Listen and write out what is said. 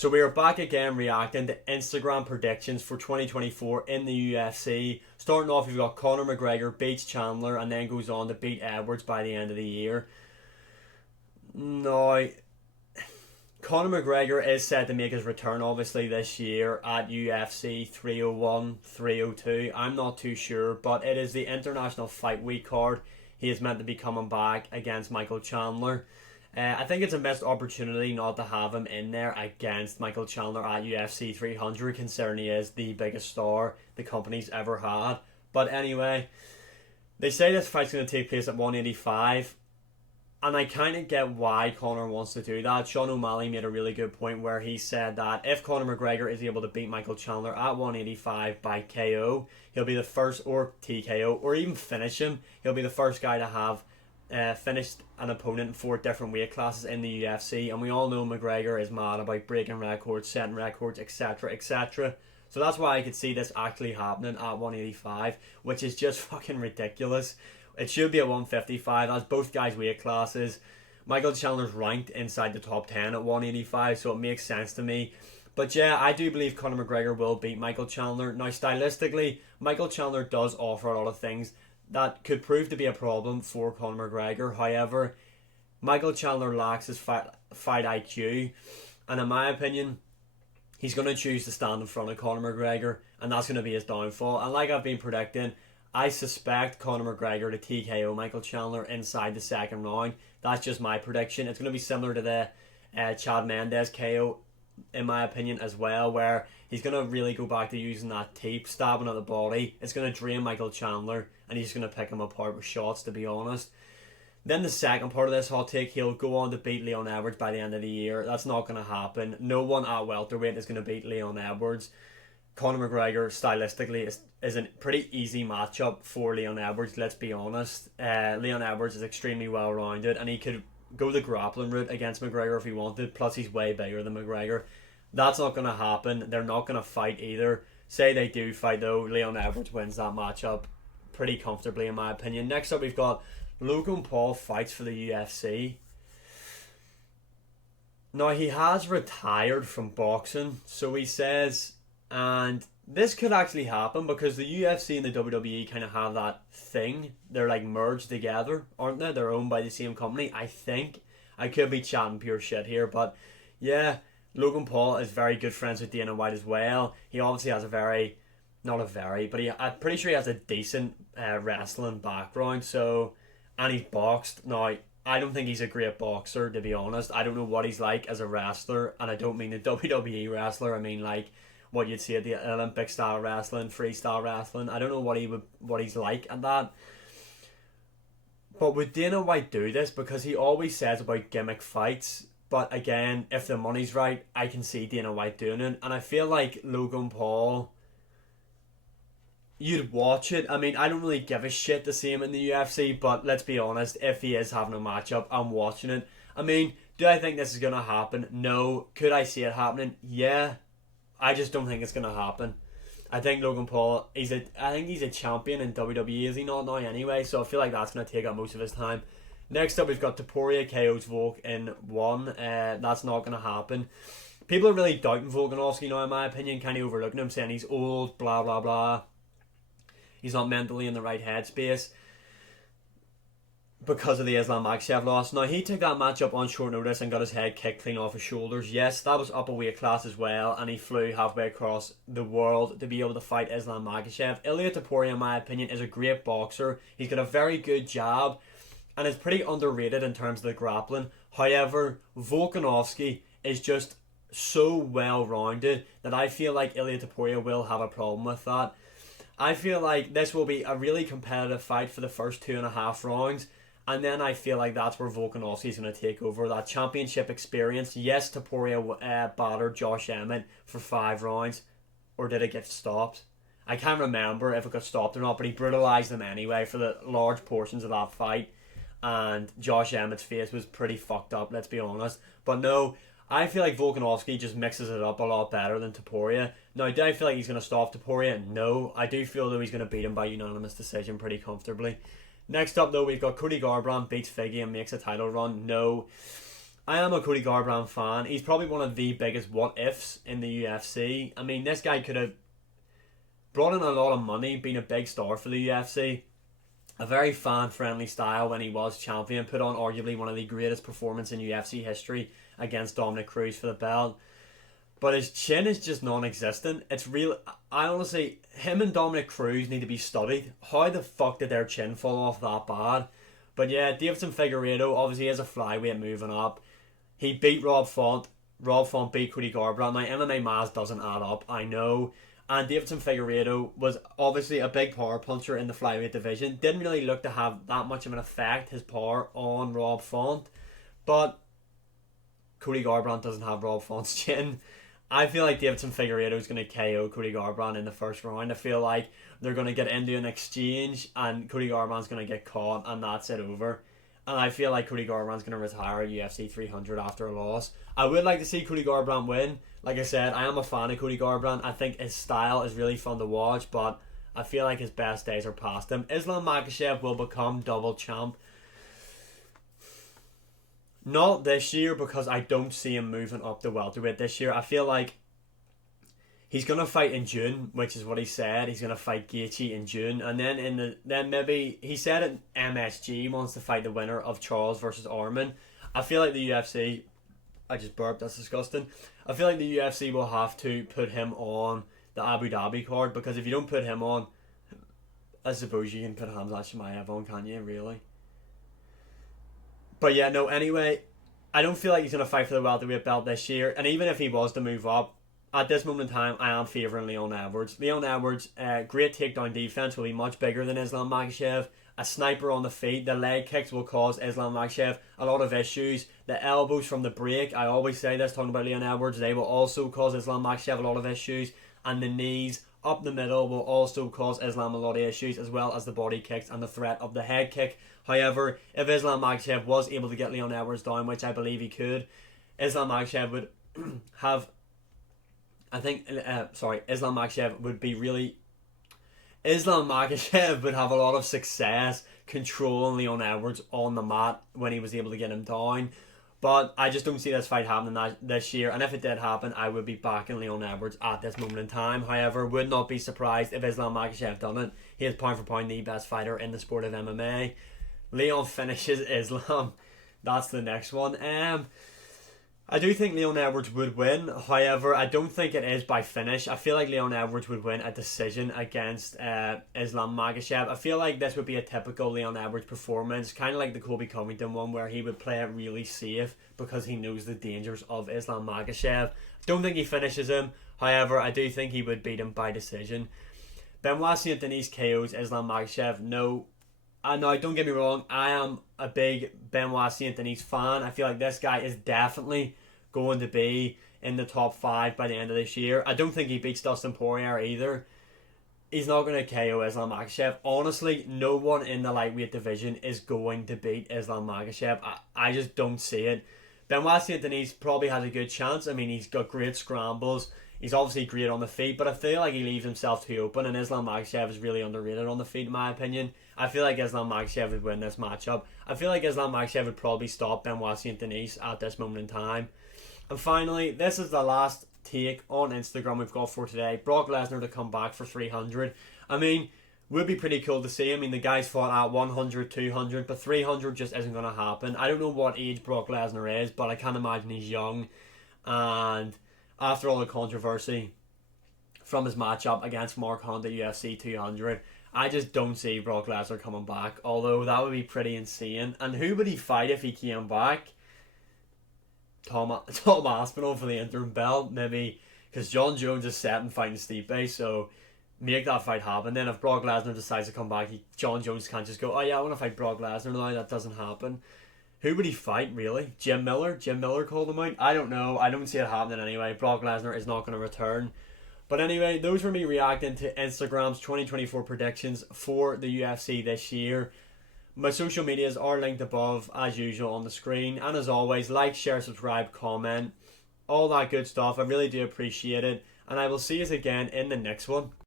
So we are back again reacting to Instagram predictions for 2024 in the UFC. Starting off, we've got Conor McGregor beats Chandler and then goes on to beat Edwards by the end of the year. Now, Conor McGregor is set to make his return obviously this year at UFC 301, 302. I'm not too sure, but it is the International Fight Week card. He is meant to be coming back against Michael Chandler. I think it's a missed opportunity not to have him in there against Michael Chandler at UFC 300, considering he is the biggest star the company's ever had. But anyway, they say this fight's going to take place at 185, and I kind of get why Conor wants to do that. Sean O'Malley made a really good point where he said that if Conor McGregor is able to beat Michael Chandler at 185 by KO, he'll be the first, or TKO, or even finish him. He'll be the first guy to have finished an opponent in 4 different weight classes in the UFC, and we all know McGregor is mad about breaking records, setting records, etc, etc. So that's why I could see this actually happening at 185, which is just fucking ridiculous. It should be at 155. That's both guys' weight classes. Michael Chandler's ranked inside the top 10 at 185, so it makes sense to me. But yeah, I do believe Conor McGregor will beat Michael Chandler. Now, stylistically, Michael Chandler does offer a lot of things that could prove to be a problem for Conor McGregor. However, Michael Chandler lacks his fight IQ, and in my opinion, he's going to choose to stand in front of Conor McGregor, and that's going to be his downfall. And like I've been predicting, I suspect Conor McGregor to TKO Michael Chandler inside the second round. That's just my prediction. It's going to be similar to the Chad Mendes KO, in my opinion, as well, where he's going to really go back to using that tape, stabbing at the body. It's going to drain Michael Chandler, and he's going to pick him apart with shots, to be honest. Then the second part of this hot take, he'll go on to beat Leon Edwards by the end of the year. That's not going to happen. No one at welterweight is going to beat Leon Edwards. Conor McGregor, stylistically, is a pretty easy matchup for Leon Edwards, let's be honest. Leon Edwards is extremely well-rounded, and he could go the grappling route against McGregor if he wanted, plus he's way bigger than McGregor. That's not going to happen. They're not going to fight either. Say they do fight, though, Leon Edwards wins that matchup pretty comfortably, in my opinion. Next up, we've got Logan Paul fights for the UFC. Now, he has retired from boxing, so he says, and this could actually happen because the UFC and the WWE kind of have that thing. They're like merged together, aren't they? They're owned by the same company, I think. I could be chatting pure shit here, but yeah, Logan Paul is very good friends with Dana White as well. He obviously has I'm pretty sure he has a decent wrestling background. So, and he's boxed. Now, I don't think he's a great boxer, to be honest. I don't know what he's like as a wrestler, and I don't mean the WWE wrestler. I mean like what you'd see at the Olympic style wrestling, freestyle wrestling. I don't know what he's like at that. But would Dana White do this? Because he always says about gimmick fights. But again, if the money's right, I can see Dana White doing it. And I feel like Logan Paul, you'd watch it. I mean, I don't really give a shit to see him in the UFC, but let's be honest, if he is having a matchup, I'm watching it. I mean, do I think this is going to happen? No. Could I see it happening? Yeah. I just don't think it's going to happen. I think Logan Paul, I think he's a champion in WWE, is he not now anyway? So I feel like that's going to take up most of his time. Next up, we've got Topuria KO's Volk in 1. That's not going to happen. People are really doubting Volkanovski now, in my opinion, kind of overlooking him, saying he's old, blah, blah, blah. He's not mentally in the right headspace because of the Islam Makhachev loss. Now, he took that matchup on short notice and got his head kicked clean off his shoulders. Yes, that was up a weight class as well, and he flew halfway across the world to be able to fight Islam Makhachev. Ilia Topuria, in my opinion, is a great boxer. He's got a very good jab, and is pretty underrated in terms of the grappling. However, Volkanovski is just so well-rounded that I feel like Ilia Topuria will have a problem with that. I feel like this will be a really competitive fight for the first 2.5 rounds. And then I feel like that's where Volkanovski is going to take over. That championship experience. Yes, Topuria battered Josh Emmett for 5 rounds. Or did it get stopped? I can't remember if it got stopped or not. But he brutalised them anyway for the large portions of that fight. And Josh Emmett's face was pretty fucked up, let's be honest. But no, I feel like Volkanovski just mixes it up a lot better than Topuria. Now, do I feel like he's going to stop Topuria? No. I do feel though he's going to beat him by unanimous decision pretty comfortably. Next up, though, we've got Cody Garbrandt beats Figgy and makes a title run. No. I am a Cody Garbrandt fan. He's probably one of the biggest what ifs in the UFC. I mean, this guy could have brought in a lot of money, been a big star for the UFC. A very fan friendly style when he was champion, put on arguably one of the greatest performances in UFC history against Dominic Cruz for the belt. But his chin is just non-existent. It's real. I honestly, him and Dominic Cruz need to be studied. How the fuck did their chin fall off that bad? But yeah, Davidson Figueiredo obviously is a flyweight moving up. He beat Rob Font. Rob Font beat Cody Garbrandt. Now MMA math doesn't add up, I know. And Davidson Figueiredo was obviously a big power puncher in the flyweight division. Didn't really look to have that much of an effect, his power, on Rob Font. But Cody Garbrandt doesn't have Rob Font's chin. I feel like Davidson Figueiredo is going to KO Cody Garbrandt in the first round. I feel like they're going to get into an exchange and Cody Garbrandt's going to get caught and that's it over. And I feel like Cody Garbrandt's going to retire at UFC 300 after a loss. I would like to see Cody Garbrandt win. Like I said, I am a fan of Cody Garbrandt. I think his style is really fun to watch, but I feel like his best days are past him. Islam Makhachev will become double champ. Not this year, because I don't see him moving up to welterweight this year. I feel like he's gonna fight in June, which is what he said. He's gonna fight Gaethje in June, and then maybe he said at MSG wants to fight the winner of Charles versus Arman. I feel like the UFC. I just burped. That's disgusting. I feel like the UFC will have to put him on the Abu Dhabi card, because if you don't put him on, I suppose you can put Hamzat Chimaev on, can't you? Really? But yeah, no, anyway, I don't feel like he's going to fight for the welterweight belt this year. And even if he was to move up, at this moment in time, I am favouring Leon Edwards. Leon Edwards, great takedown defense, will be much bigger than Islam Makhachev. A sniper on the feet. The leg kicks will cause Islam Makhachev a lot of issues. The elbows from the break, I always say this, talking about Leon Edwards, they will also cause Islam Makhachev a lot of issues. And the knees up the middle will also cause Islam a lot of issues, as well as the body kicks and the threat of the head kick. However, if Islam Makhachev was able to get Leon Edwards down, which I believe he could, Islam Makhachev would have... Islam Makhachev would be really... Islam Makhachev would have a lot of success controlling Leon Edwards on the mat when he was able to get him down. But I just don't see this fight happening this year. And if it did happen, I would be backing Leon Edwards at this moment in time. However, would not be surprised if Islam Makhachev done it. He is pound for pound the best fighter in the sport of MMA. Leon finishes Islam. That's the next one. I do think Leon Edwards would win. However, I don't think it is by finish. I feel like Leon Edwards would win a decision against Islam Makhachev. I feel like this would be a typical Leon Edwards performance, kind of like the Colby Covington one, where he would play it really safe because he knows the dangers of Islam Makhachev. Don't think he finishes him. However, I do think he would beat him by decision. Benoit St. Denis KOs Islam Makhachev. No. Now, don't get me wrong, I am a big Benoit St. Denis fan. I feel like this guy is definitely going to be in the top 5 by the end of this year. I don't think he beats Dustin Poirier either. He's not going to KO Islam Makhachev. Honestly, no one in the lightweight division is going to beat Islam Makhachev. I just don't see it. Benoit St. Denis probably has a good chance. I mean, he's got great scrambles. He's obviously great on the feet, but I feel like he leaves himself too open, and Islam Makhachev is really underrated on the feet, in my opinion. I feel like Islam Makhachev would win this matchup. I feel like Islam Makhachev would probably stop Benoit St. Denis at this moment in time. And finally, this is the last take on Instagram we've got for today. Brock Lesnar to come back for 300. I mean, would be pretty cool to see. I mean, the guy's fought at 100, 200, but 300 just isn't going to happen. I don't know what age Brock Lesnar is, but I can't imagine he's young. And after all the controversy from his matchup against Mark Hunt at UFC 200, I just don't see Brock Lesnar coming back, although that would be pretty insane. And who would he fight if he came back? Tom Aspinall for the interim belt, maybe, because John Jones is set and fighting Stipe, so make that fight happen. Then if Brock Lesnar decides to come back, John Jones can't just go, oh yeah, I want to fight Brock Lesnar now. That doesn't happen. Who would he fight, really? Jim Miller? Jim Miller called him out? I don't know. I don't see it happening anyway. Brock Lesnar is not going to return. But anyway, those were me reacting to Instagram's 2024 predictions for the UFC this year. My social medias are linked above, as usual, on the screen. And as always, like, share, subscribe, comment. All that good stuff. I really do appreciate it. And I will see you again in the next one.